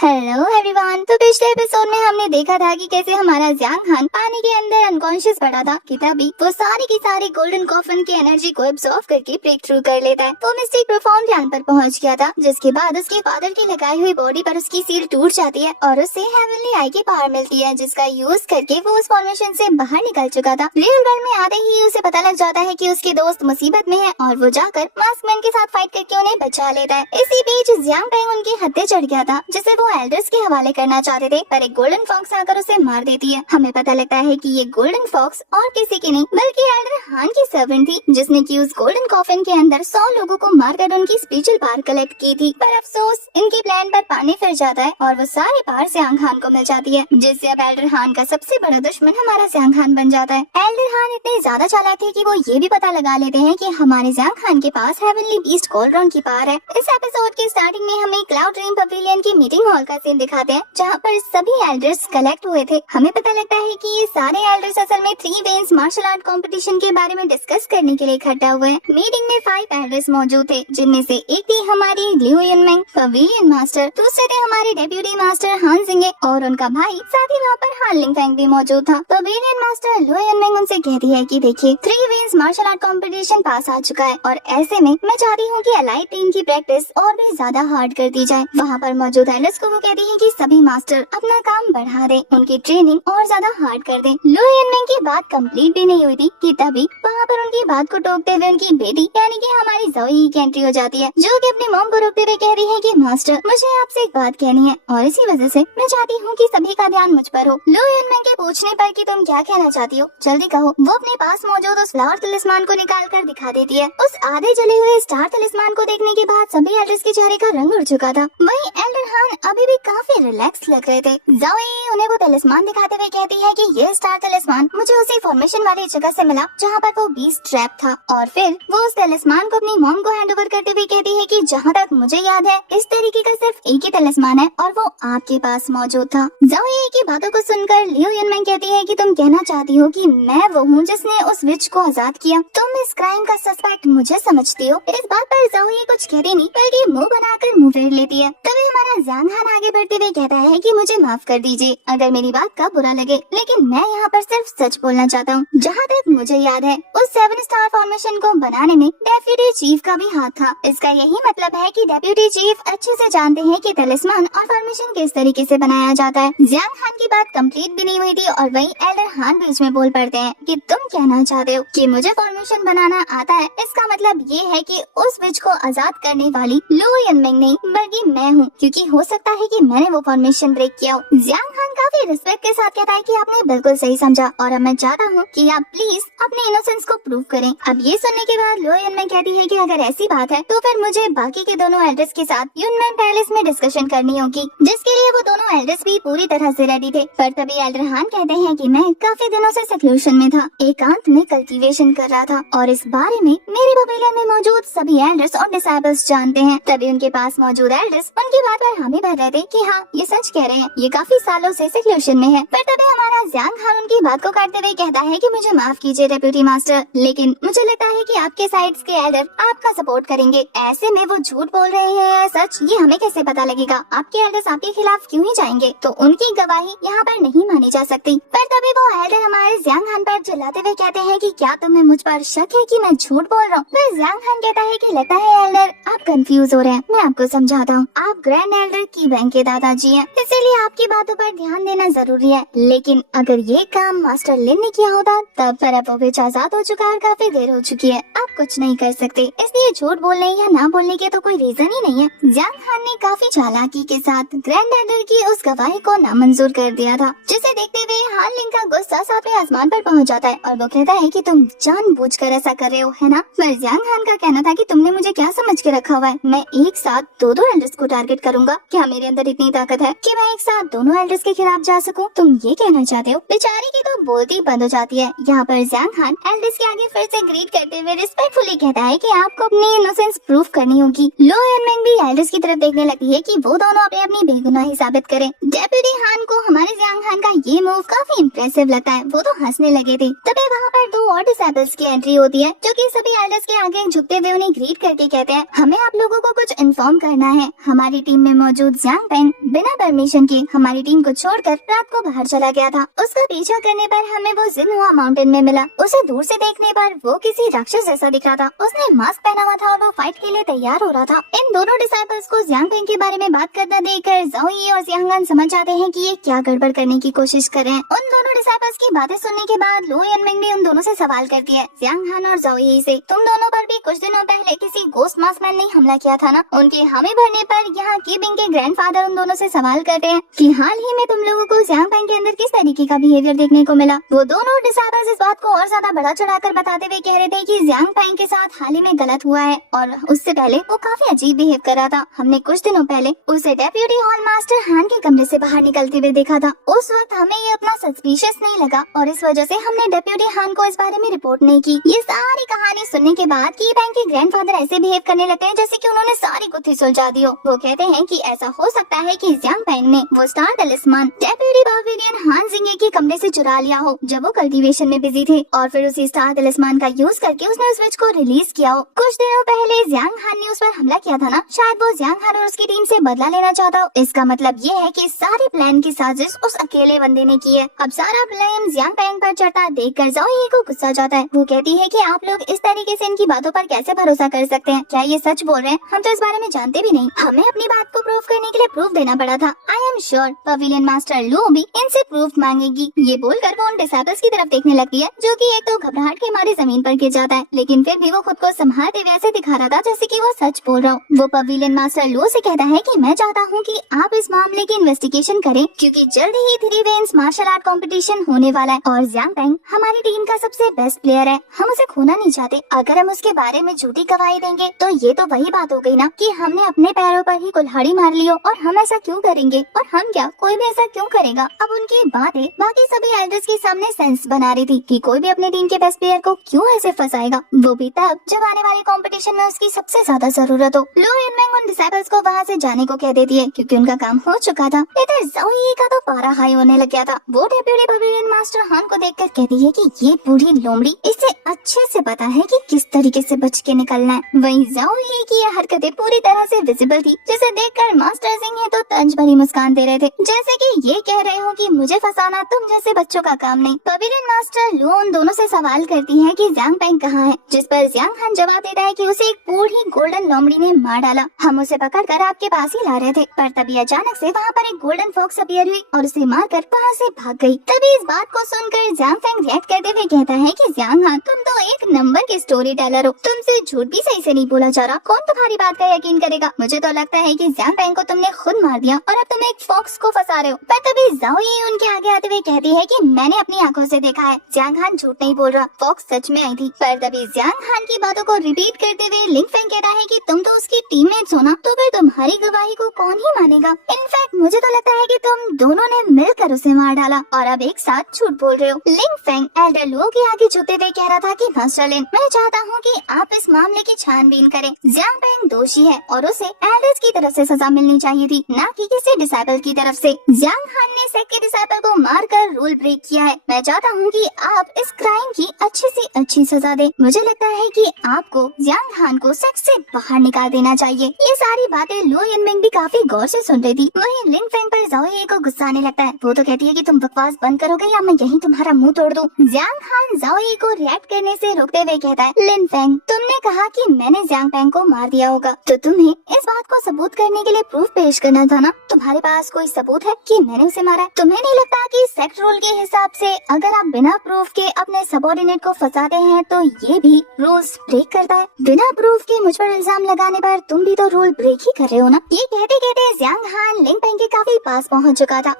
Hello everyone. तो पिछले episode में हमने देखा था कि कैसे हमारा जियांग हान पानी के अंदर अनकॉन्शियस पड़ा था कि तभी वो सारी की सारी गोल्डन कॉफिन की एनर्जी को एब्सॉर्ब करके ब्रेक थ्रू कर लेता है। वो मिस्टिक प्रोफाउंड लैंड पर पहुंच गया था, जिसके बाद उसके फादर की लगाई हुई बॉडी पर उसकी सील टूट जाती है और उससे हेवनली आई की पावर मिलती है, जिसका यूज करके वो उस फॉर्मेशन से बाहर निकल चुका था। रियल वर्ल्ड में आते ही उसे पता लग जाता है कि उसके दोस्त मुसीबत में है और वो जाकर मास्कमैन के साथ फाइट करके उन्हें बचा लेता है। इसी बीच जियांग टैंग उनके हत्थे चढ़ गया था, जिसे वो एल्डर्स के हवाले करना चाहते थे, पर एक गोल्डन फॉक्स आकर उसे मार देती है। हमें पता लगता है कि ये गोल्डन फॉक्स और किसी की नहीं बल्कि एल्डर हान की सर्वेंट थी, जिसने की उस गोल्डन कॉफिन के अंदर 100 लोगों को मारकर उनकी स्पिरिचुअल पावर कलेक्ट की थी। पर अफसोस इनकी प्लान पर पानी फिर जाता है और वो सारी पावर जियांग हान को मिल जाती है, जिससे अब एल्डर हान का सबसे बड़ा दुश्मन हमारा जियांग हान बन जाता है। एल्डर हान इतने ज्यादा चालाक थे कि वो ये भी पता लगा लेते हैं कि हमारे जियांग हान के पास हेवनली बीस्ट गोल्ड्रॉन की पावर है। इस एपिसोड के स्टार्टिंग में हमें क्लाउड ड्रीम पवेलियन की मीटिंग हॉल का सीन दिखाते हैं, जहाँ पर सभी एल्डर्स कलेक्ट हुए थे। हमें पता लगता है कि ये सारे एल्डर्स असल में 3 वेन्स मार्शल आर्ट कंपटीशन के बारे में डिस्कस करने के लिए इकट्ठा हुए हैं। मीटिंग में 5 एल्डर्स मौजूद थे, जिनमें से एक थी हमारी लिu युनमेंग पवेलियन मास्टर, दूसरे थे हमारे डेप्यूटी मास्टर हान जिंगे और उनका भाई, साथ ही वहाँ पर हान लिंगफेंग भी मौजूद था। पवेलियन मास्टर लिu युनमेंग उनसे कहती है कि देखिए 3 वेन्स मार्शल आर्ट कंपटीशन पास आ चुका है और ऐसे में मैं चाहती हूँ कि अलाइड टीम की प्रैक्टिस और भी ज्यादा हार्ड कर दी जाए। वहाँ पर मौजूद एल्डर्स को वो कहती है कि सभी मास्टर अपना काम बढ़ा दें, उनकी ट्रेनिंग और ज्यादा हार्ड कर दें। लिu युनमेंग की बात कंप्लीट भी नहीं हुई थी कि तभी वहाँ पर उनकी बात को टोकते हुए उनकी बेटी यानी कि हमारी ज़ोई की एंट्री हो जाती है, जो कि अपनी मॉम को रोकते हुए कह रही है कि मास्टर मुझे आपसे एक बात कहनी है और इसी वजह से मैं चाहती हूँ कि सभी का ध्यान मुझ पर हो। लिu युनमेंग के पूछने पर कि तुम क्या कहना चाहती हो, जल्दी कहो। वो अपने पास मौजूद उस फ्लावर तलिस्मान को निकाल कर दिखा देती है। उस आधे जले हुए स्टार तलिस्मान को देखने के बाद सभी एल्डर्स के चेहरे का रंग उड़ चुका था। वहीं एल्डर हान अभी भी काफी रिलैक्स लग रहे थे। ज़ोई उन्हें वो तलिस्मान दिखाते हुए कहती है कि ये स्टार तलिस्मान मुझे उसी फॉर्मेशन वाली जगह से मिला जहाँ पर वो बीस्ट ट्रैप था, और फिर वो उस तलिस्मान को अपनी मॉम को हैंड ओवर करते हुए कहती है कि जहाँ तक मुझे याद है इस तरीके का सिर्फ एक ही तलिस्मान है और वो आपके पास मौजूद था। ज़ोई की बातों को सुनकर लिu युनमेंग कहती है कि तुम कहना चाहती हो कि मैं वो हूँ जिसने उस विच को आजाद किया। तुम इस क्राइम का सस्पेक्ट मुझे समझती हो। इस बात पर ज़ोई कुछ कहती नहीं बल्कि मुंह बनाकर मुंह फेर लेती है। तभी हमारा जियांग हान आगे बढ़ते हुए कहता है कि मुझे माफ कर दीजिए अगर मेरी बात का बुरा लगे, लेकिन मैं यहाँ पर सिर्फ सच बोलना चाहता हूँ। जहाँ तक मुझे याद है उस 7 स्टार फॉर्मेशन को बनाने में डेप्यूटी चीफ का भी हाथ था। इसका यही मतलब है कि डेप्यूटी चीफ अच्छे से जानते हैं कि तलिस्मान और फॉर्मेशन किस तरीके से बनाया जाता है। जियांग हान की बात कंप्लीट भी नहीं हुई थी और वहीं एल्डर हान बीच में बोल पड़ते हैं कि तुम कहना चाहते हो कि मुझे फॉर्मेशन बनाना आता है, इसका मतलब ये है कि उस विच को आजाद करने वाली लिu युनमेंग नहीं बल्कि मैं हूँ, क्योंकि हो सकता है कि मैंने वो फॉर्मेशन ब्रेक किया हो। जियांग हान काफी रिस्पेक्ट के साथ कहता है कि आपने बिल्कुल सही समझा और अब मैं चाहता हूँ कि आप प्लीज अपने इनोसेंस को प्रूव करें। अब ये सुनने के बाद लिu युनमेंग कहती है कि अगर ऐसी बात है तो फिर मुझे बाकी के दोनों एल्डर्स के साथ युनमेंग पैलेस में डिस्कशन करनी होगी, जिसके लिए वो दोनों एल्डर्स भी पूरी तरह से रेडी थे। पर तभी एल्डर हान कहते हैं कि मैं काफी दिनों से सेक्लूशन में था, एकांत में कल्टीवेशन कर रहा था और इस बारे में मेरे पवेलियन में मौजूद सभी एल्डर्स और डिसाइबल्स जानते हैं। तभी उनके पास मौजूद एल्डर्स उनकी बात पर हामी भर रहे थे कि हाँ ये सच कह रहे हैं, ये काफी सालों से सेक्लूशन में है। पर तभी हमारा जियांग हान उनकी बात को काटते हुए कहता है कि मुझे माफ कीजिए डेप्यूटी मास्टर, लेकिन मुझे लगता है कि आपके साइड्स के एल्डर आपका सपोर्ट करेंगे। ऐसे में वो झूठ बोल रहे हैं या सच, ये हमें कैसे पता लगेगा? आपके एल्डर्स आपके खिलाफ क्यों ही जाएंगे? तो उनकी गवाही यहाँ पर नहीं मानी जा सकती। पर तभी वो एल्डर हमारे जियांग हान पर चिल्लाते हुए कहते हैं कि क्या तुम्हें मुझ पर शक है कि मैं झूठ बोल रहा हूँ? फिर जियांग हान कहता है कि लगता है एल्डर आप कंफ्यूज हो रहे हैं, मैं आपको समझाता हूँ। आप ग्रैंड एल्डर की बैंक के दादाजी हैं, इसीलिए आपकी बातों पर ध्यान देना जरूरी है, लेकिन अगर ये काम मास्टर लिन ने किया होता तब फिर अब वो विच आजाद हो चुका और काफी देर हो चुकी है, आप कुछ नहीं कर सकते। इसलिए झूठ बोलने या ना बोलने के तो कोई रीजन ही नहीं है। जियांग हान ने काफी चालाकी के साथ ग्रैंड एल्डर की उस गवाही को नामंजूर कर दिया था, जिसे देखते हुए हान लिंग का गुस्सा 7वें आसमान पर पहुंच जाता है और वो कहता है कि तुम जानबूझकर ऐसा कर रहे हो, है ना? पर जियांग हान का कहना था कि तुमने मुझे क्या समझ के रखा हुआ है, मैं एक साथ दो एल्डर्स को टारगेट करूंगा? क्या मेरे अंदर इतनी ताकत है कि मैं एक साथ दोनों एल्डर्स के खिलाफ जा सकूं? तुम ये कहना चाहते हो? बेचारी की तो बोलती बंद हो जाती है। यहाँ पर जियांग हान एल्डर्स के आगे फिर से ग्रीट करते हुए रिस्पेक्टफुली कहता है कि आपको अपनी इनोसेंस प्रूव करनी होगी। लिu युनमेंग भी एल्डर्स की तरफ देखने लगती है कि वो दोनों अपनी अपनी बेगुनाही साबित करें। डेप्यूटी हान को हमारे जियांग हान का ये मूव काफी इम्प्रेसिव लगता है, वो तो हंसने लगे थे। तभी वहाँ पर 2 और डिसेबल्स की एंट्री होती है, जो कि सभी एल्डर्स के आगे झुकते हुए उन्हें ग्रीट करके कहते हैं हमें आप लोगों को कुछ इन्फॉर्म करना है। हमारी टीम में मौजूद जियांग पेंग बिना परमिशन के हमारी टीम को छोड़कर रात को बाहर चला गया था। उसका पीछा करने पर हमें वो जिनहुआ माउंटेन में मिला। उसे दूर से देखने पर वो किसी राक्षस जैसा दिख रहा था। उसने मास्क पहना हुआ था और वो फाइट के लिए तैयार हो रहा था। इन दोनों डिसाइपल्स को जियांग पेंग के बारे में बात करना देखकर ज़ोई और जियांग समझ जाते हैं कि ये क्या गड़बड़ करने की कोशिश कर रहे हैं। उन दोनों डिसाइपल्स की बातें सुनने के बाद लो यनमिंग भी उन दोनों से सवाल करती है, जियांग और ज़ोई से, तुम दोनों पर भी कुछ दिनों पहले किसी गोस्ट मास्कमैन ने हमला किया था ना? उनके हामी भरने पर यहाँ की बिंग के ग्रैंडफादर उन दोनों से सवाल करते हैं कि हाल ही में तुम लोगों को जियांग पेंग के अंदर किस तरीके का बिहेवियर देखने को मिला। वो दोनों डिसाइपल्स इस बात को और ज्यादा बढ़ा चढ़ाकर बताते हुए कह रहे थे कि जियांग पेंग के साथ हाल ही में गलत हुआ है और उससे पहले वो काफी अजीब बिहेव कर रहा था। हमने कुछ दिनों पहले उसे डेप्यूटी हॉल मास्टर हान के कमरे से बाहर निकलते हुए देखा था। उस वक्त हमें ये अपना सस्पिशियस नहीं लगा और इस वजह से हमने डेप्यूटी हान को इस बारे में रिपोर्ट नहीं की। ये सारी कहानी सुनने के बाद की पेंग के ग्रैंडफादर ऐसे बिहेव करने लगते हैं जैसे कि उन्होंने सारी गुत्थी सुलझा दी हो। वो कहते हैं कि ऐसा हो सकता है कि जियांग पेंग ने वो स्टार तलिस्मान डेप्यूटी पाविलियन हान जिंगे के कमरे से चुरा लिया हो जब वो कल्टीवेशन में बिजी थे और फिर उसी स्टार तलिस्मान का यूज करके उसने उस स्विच को रिलीज किया हो। कुछ दिनों पहले जियांग हान ने उस पर हमला किया था ना, शायद वो जियांग हान और उसकी टीम से बदला लेना चाहता हो। इसका मतलब ये है कि सारे प्लान की साजिश उस अकेले बंदे ने की है। अब सारा ब्लेम जियांग पेंग पर चढ़ता देखकर ज़ोई को गुस्सा जाता है। वो कहती है कि आप लोग इस तरीके से इनकी बातों पर कैसे भरोसा कर सकते हैं? क्या ये सच बोल रहे हैं? हम तो इस बारे में जानते भी नहीं। हमें अपनी बात को प्रूव करने के लिए प्रूफ देना पड़ा था। I am sure pavilion master लू भी इनसे प्रूफ मांगेगी। ये बोलकर वो उन डिसाइपल्स की तरफ देखने लगती है जो कि एक तो घबराहट के मारे जमीन पर गिर जाता है, लेकिन फिर भी वो खुद को संभालते हुए ऐसे दिखा रहा था जैसे कि वो सच बोल रहा हो। वो पवेलियन मास्टर लू से कहता है कि मैं चाहता हूँ कि आप इस मामले की इन्वेस्टिगेशन करें क्योंकि जल्द ही 3 वेन्स मार्शल आर्ट कंपटीशन होने वाला है और जियांग पेंग हमारी टीम का सबसे बेस्ट प्लेयर है। हम उसे खोना नहीं चाहते। अगर हम उसके बारे में झूठी गवाही देंगे तो ये तो वही बात हो गई ना कि हमने अपने पैरों पर ही कुल्हाड़ी मार ली हो। और हम ऐसा क्यों करेंगे? और हम क्या, कोई भी ऐसा क्यों करेगा? अब उनकी बातें बाकी सभी एल्डर्स के सामने सेंस बना रही थी कि कोई भी अपनी टीम के बेस्ट प्लेयर को क्यों ऐसे फंसाएगा, वो भी तब जब आने वाले कंपटीशन में उसकी सबसे ज्यादा जरूरत हो। लो यनमिंग उन डिसाइपल्स को वहाँ से जाने को कह देती है क्योंकि उनका काम हो चुका था। इधर ज़ोई का तो पारा हाई होने लग गया था। वो डेप्यूटी पवेलियन मास्टर हान को देखकर कहती है कि ये बूढ़ी लोमड़ी, इसे अच्छे से पता है कि किस तरीके से बच के निकलना है। वहीं ज़ोई की ये हरकतें पूरी तरह से विजिबल थी, जिसे देखकर मास्टर सिंह तो तंज भरी मुस्कान दे रहे थे जैसे कि ये कह रहे हो कि मुझे फंसाना तुम जैसे बच्चों का काम नहीं। पवेलियन मास्टर लू उन दोनों से सवाल करती है कि जियांग पेंग कहाँ है, जिस पर जियांग हान जवाब देता है कि उसे एक बूढ़ी गोल्डन लोमड़ी ने मार डाला। हम उसे पकड़कर आपके पास ही ला रहे थे, पर तभी अचानक से वहाँ पर एक गोल्डन फॉक्स अपीयर हुई और उसे मारकर वहाँ से भाग गई। तभी इस बात को सुनकर जियांग पेंग रिएक्ट करते हुए कहता है कि जियांग हान, तुम तो एक नंबर के स्टोरी टेलर हो। तुमसे झूठ भी सही से नहीं बोला जा रहा। कौन तुम्हारी बात का यकीन करेगा? मुझे तो लगता है कि जियांग पेंग को तुमने खुद मार दिया और अब तुम एक फॉक्स को फंसा रहे हो। पर तभी ज़ोई उनके आगे आते हुए कहती है कि मैंने अपनी आंखों से देखा है, जियांग हान झूठ नहीं बोल रहा, फॉक्स सच में आई थी। पर तभी जियांग हान की बातों को रिपीट करते हुए लिंग फेंग कहता है कि तुम तो उसकी टीममेट्स हो ना, तो फिर तुम्हारी गवाही को कौन ही मानेगा? इनफैक्ट मुझे तो लगता है कि तुम दोनों ने मिलकर उसे मार डाला और अब एक साथ झूठ बोल रहे हो। लिंग फेंग एल्डर लू के आगे झुकते हुए कह रहा था कि मास्टर लिन, मैं चाहता हूँ कि आप इस मामले की छानबीन करें। जियांग पेंग दोषी है और उसे एल्डर्स की तरफ से सजा मिलनी चाहिए थी, न कि किसी डिसाइपल की तरफ से। जियांग हान ने सेक के डिसाइपल को मारकर रूल ब्रेक किया है। मैं चाहता हूँ कि आप इस क्राइम की अच्छी से अच्छी सजा दें। मुझे लगता है कि आपको जियांग हान को सेक से बाहर निकाल देना चाहिए। ये सारी बातें लो यनमिंग भी काफी गौर से सुन रही थी। वहीं लिंग फेंग पर ज़ोई को गुस्सा आने लगता है। वो तो कहती है कि तुम बकवास बंद करोगे या मैं यहीं तुम्हारा मुंह तोड़ दूं। जियांग हान ज़ोई को रिएक्ट करने से रोकते हुए कहता है, लिन फेंग, तुमने कहा कि मैंने जियांग पेंग को मार दिया होगा, तो तुम्हें इस बात को सबूत करने के लिए प्रूफ पेश करना था ना? तुम्हारे पास कोई सबूत है कि मैंने उसे मारा है? तुम्हें नहीं लगता कि सेक्ट रूल के हिसाब से अगर आप बिना प्रूफ के अपने सबॉर्डिनेट को फंसाते हैं तो ये भी रूल्स ब्रेक करता है? बिना प्रूफ के मुझ पर इल्जाम लगाने पर तुम भी तो रूल ब्रेक ही कर रहे हो ना? ये कहते कहते जियांग हान लिंग फेंग के काफी पास पहुंच चुका था।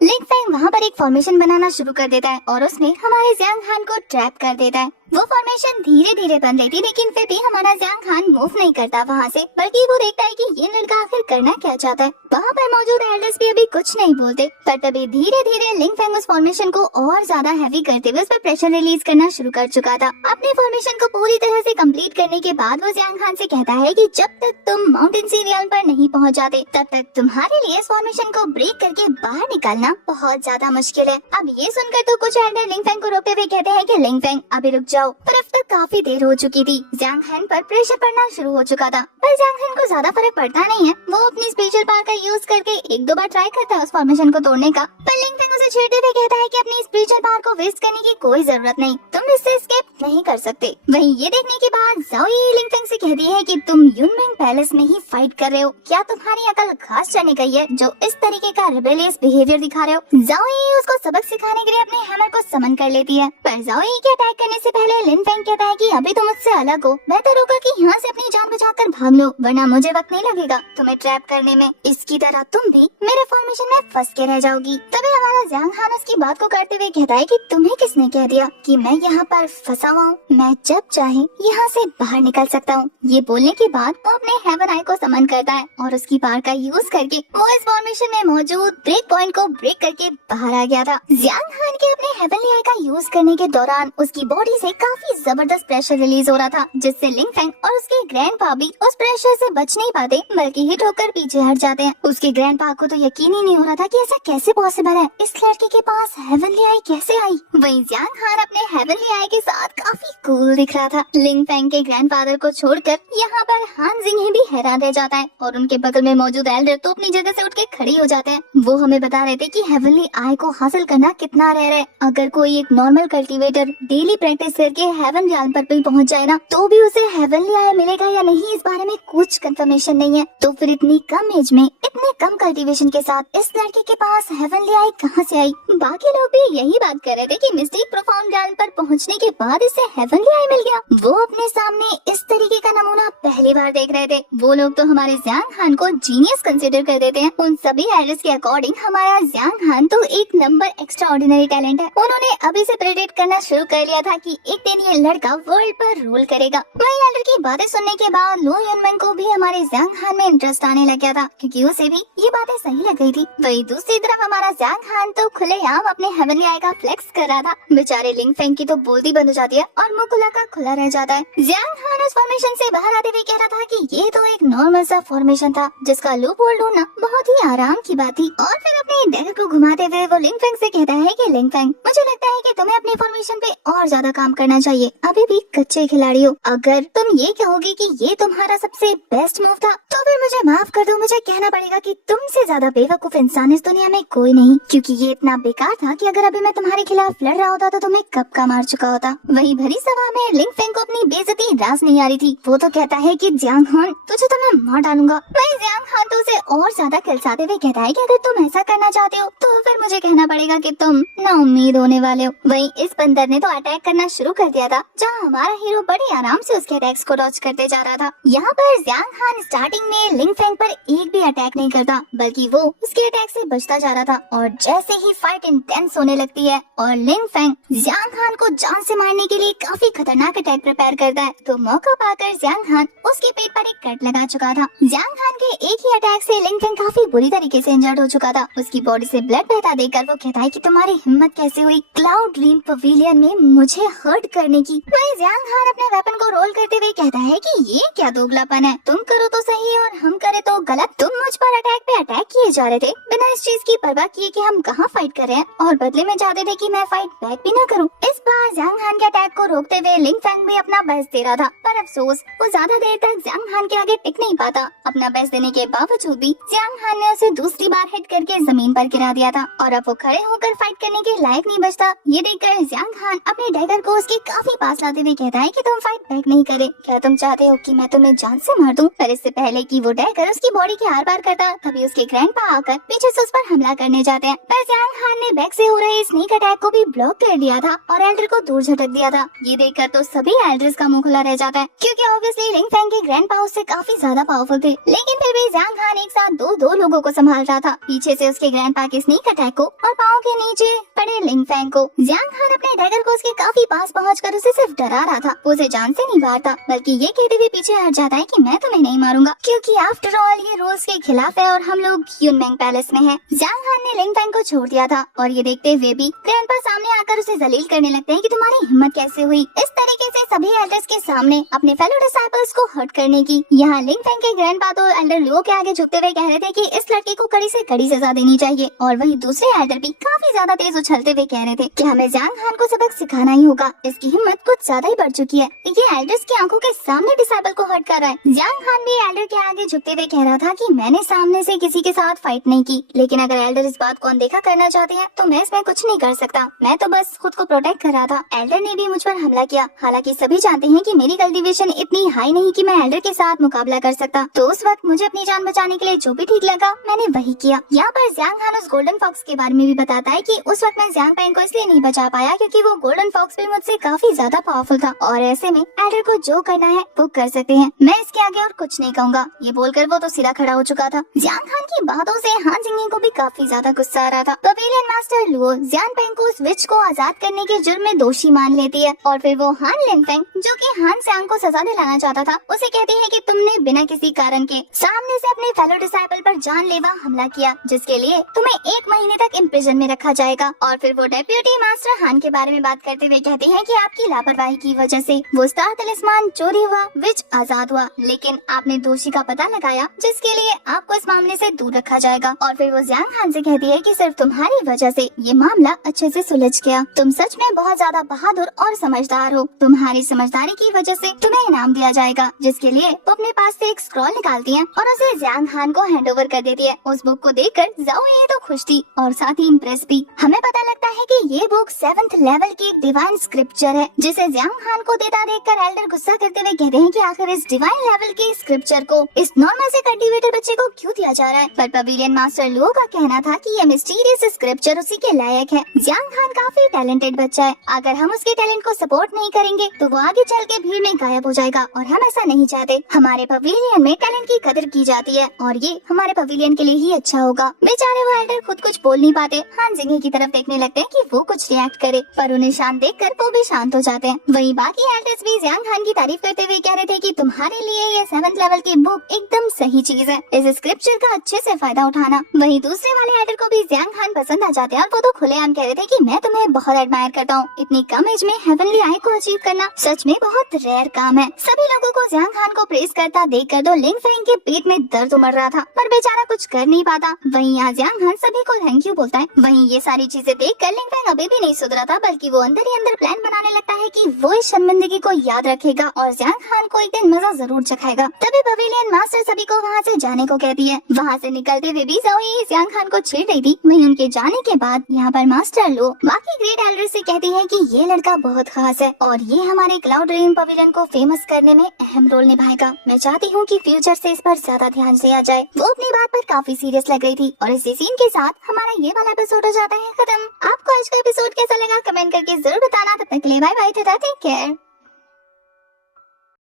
लिंग फेंग वहाँ पर एक फॉर्मेशन बनाना शुरू कर देता है और उसमें हमारे जियांग हान को ट्रैप कर देता है। वो फॉर्मेशन धीरे धीरे बन रही थी, लेकिन फिर भी हमारा जियांग हान मूव नहीं करता वहाँ से, बल्कि वो देखता है कि ये लड़का आखिर करना क्या चाहता है। वहाँ पर मौजूद एल्डर्स भी अभी कुछ नहीं बोलते, पर तभी धीरे धीरे लिंग फेंग उस फॉर्मेशन को और ज्यादा हैवी करते हुए उस पर प्रेशर रिलीज करना शुरू कर चुका था। अपने फॉर्मेशन को पूरी तरह से कंप्लीट करने के बाद वो जियांग हान से कहता है कि जब तक तुम माउंटेन सी रियल पर नहीं पहुँच जाते तब तक तुम्हारे लिए इस फॉर्मेशन को ब्रेक करके बाहर निकालना बहुत ज्यादा मुश्किल है। अब ये सुनकर तो कुछ एल्डर लिंग फेंग को रोकते हुए कहते हैं कि लिंग फेंग अभी रुक जाओ। पर अब तक काफी देर हो चुकी थी। जियांग हान पर प्रेशर पड़ना शुरू हो चुका था, पर जियांग हान को ज्यादा फर्क पड़ता नहीं है। वो अपनी स्पेशल पावर का यूज करके एक दो बार ट्राई करता है उस फॉर्मेशन को तोड़ने का, पर लिंग फेंग उसे छेड़ते हुए कहता है कि अपनी स्पेशल पावर को वेस्ट करने की कोई जरूरत नहीं, तुम इससे एस्केप नहीं कर सकते। वहीं ये देखने के बाद ज़ाओई लिंग फेंग से कहती है कि तुम युनमेंग पैलेस में ही फाइट कर रहे हो, क्या तुम्हारी अकल घास चढ़ने गई है जो इस तरीके का रिबेलियस बिहेवियर दिखा रहे हो। ज़ाओई उसको सबक सिखाने के लिए अपने हैमर को समन कर लेती है, पर ज़ाओई के अटैक करने से पहले लिन फेंग कहता है कि अभी तुम मुझसे अलग हो, बेहतर होगा कि यहाँ से अपनी जान बचाकर भाग लो, वरना मुझे वक्त नहीं लगेगा तुम्हें ट्रैप करने में। इसकी तरह तुम भी मेरे फॉर्मेशन में फंस के रह जाओगी। तभी हमारा जियांग हान उसकी बात को करते हुए कहता है कि तुम्हें किसने कह दिया कि मैं यहाँ पर फंसा हुआ हूँ, मैं जब चाहे यहाँ से बाहर निकल सकता हूँ। ये बोलने के बाद वो अपने हेवन आई को समन करता है और उसकी पावर का यूज करके वो इस फॉर्मेशन में मौजूद ब्रेक पॉइंट को ब्रेक करके बाहर आ गया था। जियांग हान के अपने हेवनली आई का यूज करने के दौरान उसकी बॉडी से काफी जबरदस्त प्रेशर रिलीज हो रहा था, जिससे लिंग फेंग और उसके ग्रैंडपा भी उस प्रेशर से बच नहीं पाते बल्कि हिट होकर पीछे हट जाते हैं। उसके ग्रैंडपा को तो यकीन ही नहीं हो रहा था कि ऐसा कैसे पॉसिबल है, इस लड़के के पास हेवनली आई कैसे आई। वहीं जियांग हान अपने हेवनली आई के साथ काफी कूल दिख रहा था। लिंग फेंग के ग्रैंडफादर को छोड़कर यहाँ पर हान जिंग भी हैरान रह जाता है और उनके बगल में मौजूद एल्डर तो अपनी जगह से उठ के खड़ी हो जाते हैं। वो हमें बता रहे थे कि हेवनली आई को हासिल करना कितना रेयर है। अगर कोई एक नॉर्मल कल्टीवेटर डेली प्रैक्टिस करके हेवन रियाल पर भी पहुँच जाए ना, तो भी उसे हेवनली आई मिलेगा या नहीं इस बारे में कुछ कंफर्मेशन नहीं है। तो फिर इतनी कम एज में इतने कम कल्टीवेशन के साथ इस लड़के के पास हेवनली आई कहाँ से आई। बाकी लोग भी यही बात कर रहे थे कि मिस्टिक प्रोफाउंड रियाल पर पहुँचने के बाद इसे हेवनली आई मिल गया। वो अपने सामने इस तरीके का नमूना पहली बार देख रहे थे। वो लोग तो हमारे जियांग हान को जीनियस कंसिडर कर देते हैं। उन सभी एल्डर्स के अकॉर्डिंग हमारा जियांग हान तो एक नंबर एक्स्ट्रा ऑर्डिनरी टैलेंट है। उन्होंने अभी से प्रेडिक्ट करना शुरू कर लिया था कि एक दिन ये लड़का वर्ल्ड पर रूल करेगा। वही एल्डर की बातें सुनने के बाद लो युनमेंग को भी हमारे जियांग हान में इंटरेस्ट आने लग गया था, क्योंकि उसे भी ये बातें सही लग गई थी। वही दूसरी तरफ हमारा जियांग हान तो खुलेआम अपने हेवनली आई का फ्लेक्स कर रहा था। बेचारे लिंग फेंग की तो बोलती बंद हो जाती है और मुंह खुला का खुला रह जाता है। जियांग हान उस फॉर्मेशन से बाहर आते हुए कह रहा था कि ये तो एक नॉर्मल सा फॉर्मेशन था जिसका लूप होल ढूंढना बहुत ही आराम की बात थी। और फिर अपने डैगर को घुमाते हुए वो लिंग फेंग से कहता है कि लिंग फेंग, मुझे लगता है कि तुम्हें अपने फॉर्मेशन पे और ज्यादा काम करना चाहिए, अभी भी कच्चे खिलाड़ी हो। अगर तुम ये कहोगे कि ये तुम्हारा सबसे बेस्ट मूव था तो फिर मुझे माफ कर दो, मुझे कहना पड़ेगा कि तुमसे ज्यादा बेवकूफ इंसान इस दुनिया में कोई नहीं, क्योंकि ये इतना बेकार था कि अगर अभी मैं तुम्हारे खिलाफ लड़ रहा होता तो तुम्हें कब का मार चुका होता। वही भरी सभा में लिंग फेंग को अपनी बेइज्जती रास नहीं आ रही थी। वो तो कहता है कि जियांग हान, तुझे तो मैं मार डालूंगा। वही जियांग हान तो उसे और ज्यादा खिलसाते हुए कहता है कि अगर तुम ऐसा करना चाहते हो तो फिर मुझे कहना पड़ेगा कि तुम ना उम्मीद होने वाले हो। वही इस बंदर ने तो अटैक करना शुरू कर दिया था, जहाँ हमारा हीरो बड़ी आराम से उसके अटैक्स को डॉज करते जा रहा था। यहाँ पर जियांग हान स्टार्टिंग में लिंग फेंग पर एक भी अटैक नहीं करता, बल्कि वो उसके अटैक से बचता जा रहा था। और जैसे ही फाइट इंटेंस होने लगती है और लिंग फेंग जियांग हान को जान से मारने के लिए काफी खतरनाक अटैक प्रिपेयर करता है, तो मौका पाकर जियांग हान उसके पेट पर एक कट लगा चुका था। जियांग हान के एक ही अटैक से लिंग फेंग काफी बुरी तरीके से इंजर्ड हो चुका था। उसकी बॉडी से ब्लड बहता देखकर वो कहता है कि तुम्हारी हिम्मत कैसे हुई क्लाउड ड्रीम पवेलियन में मुझे हर्ट करने की। वही जियांग हान अपने वेपन को रोल करते हुए कहता है कि ये क्या दोगलापन है, तुम करो तो सही और हम करे तो गलत। तुम मुझ पर अटैक पे अटैक किए जा रहे थे बिना इस चीज की परवाह किए कि हम कहाँ फाइट कर रहे हैं, और बदले में चाहते थे कि मैं फाइट बैक भी न करूं। इस बार जियांग हान के अटैक को रोकते हुए लिंग फेंग भी अपना बेस्ट दे रहा था, पर अफसोस वो ज्यादा देर तक जियांग हान के आगे टिक नहीं पाता। अपना बेस्ट देने के बावजूद भी जियांग हान ने उसे दूसरी बार हिट करके जमीन पर गिरा दिया था और अब वो खड़े होकर फाइट करने के लायक नहीं बचता। ये देखकर जियांग हान अपने डैगर को उसके काफी पास लाते हुए कहता है कि तुम फाइट बैक नहीं करे, क्या तुम चाहते हो कि मैं तुम्हें जान से मार दूं? पर इससे पहले कि वो डैगर उसकी बॉडी के आर पार करता, तभी उसके ग्रैंडपा आकर पीछे से उस पर हमला करने जाते हैं। पर जियांग हान ने बैक से हो रहे स्नेक अटैक को भी ब्लॉक कर दिया था और एल्डर को दूर झटक दिया था। ये देखकर तो सभी एल्डर्स का मुंह खुला रह जाता है, क्योंकि ऑब्वियसली लिंग फेंग के ग्रैंडपा उससे काफी ज्यादा पावरफुल थे। लेकिन फिर भी जियांग हान एक साथ दो लोगों को संभाल रहा था, पीछे से उसके ग्रैंडपा के स्नेक अटैक को और पाँव के नीचे पड़े लिंग फेंग को। जियांग हान अपने डैगर को उसके काफी पास पहुंचकर उसे सिर्फ डरा रहा था, उसे जान से नहीं मारता, बल्कि ये कहते हुए पीछे हट जाता है कि मैं तुम्हें नहीं मारूंगा, क्योंकि आफ्टर ऑल ये रूल्स के खिलाफ है और हम लोग युनमेंग पैलेस में हैं। जियांग हान ने लिंग फेंग को छोड़ दिया था और ये देखते हुए भी ग्रैंडपा सामने आकर उसे जलील करने लगते हैं कि तुम्हारी हिम्मत कैसे हुई इस तरीके से सभी एल्डर्स के सामने अपने फेलो डिसाइपल्स को हर्ट करने की। यहाँ लिंग फेंग के ग्रैंडपा तो एल्डर लोगों के आगे झुकते हुए कह रहे थे कि इस लड़के को कड़ी से कड़ी सजा देनी चाहिए। और वहीं दूसरे एल्डर भी काफी ज्यादा तेज उछलते हुए कह रहे थे कि हमें जियांग हान को सबक सिखाना ही होगा, इसकी हिम्मत कुछ ज्यादा ही बढ़ चुकी है, ये एल्डर्स की आंखों के सामने डिसाइबल को हर्ट कर रहा है। जियांग हान भी एल्डर के आगे झुकते हुए कह रहा था कि मैंने सामने से किसी के साथ फाइट नहीं की, लेकिन अगर एल्डर इस बात को अनदेखा करना चाहते हैं तो मैं इसमें कुछ नहीं कर सकता, मैं तो बस खुद को प्रोटेक्ट कर रहा था। एल्डर ने भी मुझ पर हमला किया, हालांकि सभी जानते हैं कि मेरी कल्टीवेशन इतनी हाई नहीं कि मैं एल्डर के साथ मुकाबला कर सकता, तो उस वक्त मुझे अपनी जान बचाने के लिए जो भी ठीक लगा मैंने वही किया। यहाँ पर जियांग हान उस गोल्डन फॉक्स के बारे में भी बताता है कि उस वक्त मैं जियांग पेंग को इसलिए नहीं बचा पाया क्योंकि वो गोल्डन फॉक्स भी मुझसे काफी ज्यादा पावरफुल था और ऐसे में एल्डर को जो करना है वो कर सकते हैं, मैं इसके आगे और कुछ नहीं कहूँगा। ये बोलकर वो तो सीधा खड़ा हो चुका था। जियांग हान की बातों से हान जिंग को भी काफी ज्यादा गुस्सा आ रहा था। पवेलियन मास्टर लुओ जियांग पेंग को उस विच को आजाद करने के जुर्म में दोषी मान लेती है और फिर वो हान लिनफेंग जो कि हान जियांग को सजा दिलाना चाहता था उसे कहती है कि तुमने बिना किसी कारण के सामने से अपने फेलो डिसाइपल पर जानलेवा हमला किया, जिसके लिए तुम्हें 1 महीने तक इम्प्रिजन में रखा जाएगा। और फिर वो डेप्यूटी मास्टर हान के बारे में बात करते हुए कहती है कि आपकी लापरवाही की वजह से वो स्टार तलिस्मान चोरी हुआ, विच आजाद हुआ, लेकिन आपने दोषी का पता लगाया जिसके लिए आपको इस मामले से दूर रखा जाएगा। और फिर वो जियांग हान से कहती है कि सिर्फ तुम्हारी वजह से ये मामला अच्छे से सुलझ गया, तुम सच में बहुत ज्यादा बहादुर और समझदार हो, तुम्हारी समझदारी की वजह से तुम्हें इनाम दिया जाएगा, जिसके लिए वो अपने पास से एक स्क्रॉल निकालती है और उसे जियांग हान को हैंड ओवर कर देती है। उस बुक को देखकर जाओ ये तो खुश थी और साथ ही इम्प्रेस भी। हमें पता लगता है कि ये बुक 7th लेवल की एक डिवाइन स्क्रिप्चर है, जिसे जियांग हान को देता देखकर एल्डर गुस्सा करते हुए कहते हैं कि आखिर इस डिवाइन लेवल की स्क्रिप्चर को इस नॉर्मल से कल्टीवेटर बच्चे को क्यों दिया जा रहा है। पर पवेलियन मास्टर लुओ का कहना था कि ये मिस्टीरियस स्क्रिप्चर उसी के लायक है। जियांग हान काफी टैलेंटेड बच्चा है, अगर हम उसके टैलेंट को सपोर्ट नहीं करेंगे तो वो आगे चल के भीड़ में गायब हो जाएगा और हम ऐसा नहीं चाहते। हमारे पवेलियन में टैलेंट की कदर की जाती है और ये हमारे पवेलियन के लिए ही अच्छा होगा। बेचारे वो एल्डर खुद कुछ बोल नहीं पाते, हान जिंग की तरफ देखने लगते हैं कि वो कुछ रिएक्ट करे, पर उन्हें शांत देखकर वो भी शांत हो जाते हैं। वहीं बाकी एल्डर्स भी जियांग हान की तारीफ करते हुए कह रहे थे कि तुम्हारे लिए ये 7th लेवल की बुक एकदम सही चीज है, इस स्क्रिप्चर का अच्छे से फायदा उठाना। वहीं दूसरे वाले एल्डर को भी जियांग हान पसंद आ जाते हैं और वो तो खुलेआम कह रहे थे कि मैं तुम्हें बहुत एडमायर करता हूँ, इतनी कम एज में हेवनली आई को अचीव करना सच में बहुत रेयर काम है। सभी लोगों को जियांग हान को प्रेज करता देख कर तो लिनफेंग के पेट में दर्द उमड़ रहा था, पर बेचारा कुछ कर नहीं पाता। वहीं यहाँ जियांग हान सभी को थैंक यू बोलता है। वहीं ये सारी चीजें देख कर लिनफेंग अभी भी नहीं सुधरा था, बल्कि वो अंदर ही अंदर प्लान बनाने लगता है कि वो इस शर्मिंदगी को याद रखेगा और जियांग हान को एक दिन मजा जरूर चखाएगा। तभी पवेलियन मास्टर सभी को वहाँ से जाने को कहती है। वहाँ से निकलते हुए भी ज़ोई जियांग हान को छेड़ रही थी। वहीं उनके जाने के बाद यहाँ पर मास्टर लो बाकी ग्रेट एल्डर से कहती है कि ये लड़का बहुत खास है और ये हमारे क्लाउड ड्रीम पवेलियन को फेमस करने में अहम रोल निभाएगा। मैं चाहती हूँ कि फ्यूचर से इस पर ज्यादा ध्यान दिया जाए। वो अपनी बात पर काफी सीरियस लग रही थी और इसी सीन के साथ हमारा ये वाला एपिसोड हो जाता है खत्म। आपको आज का एपिसोड कैसा लगा कमेंट करके जरूर बताना। तब तक के लिए bye bye, tata, take care.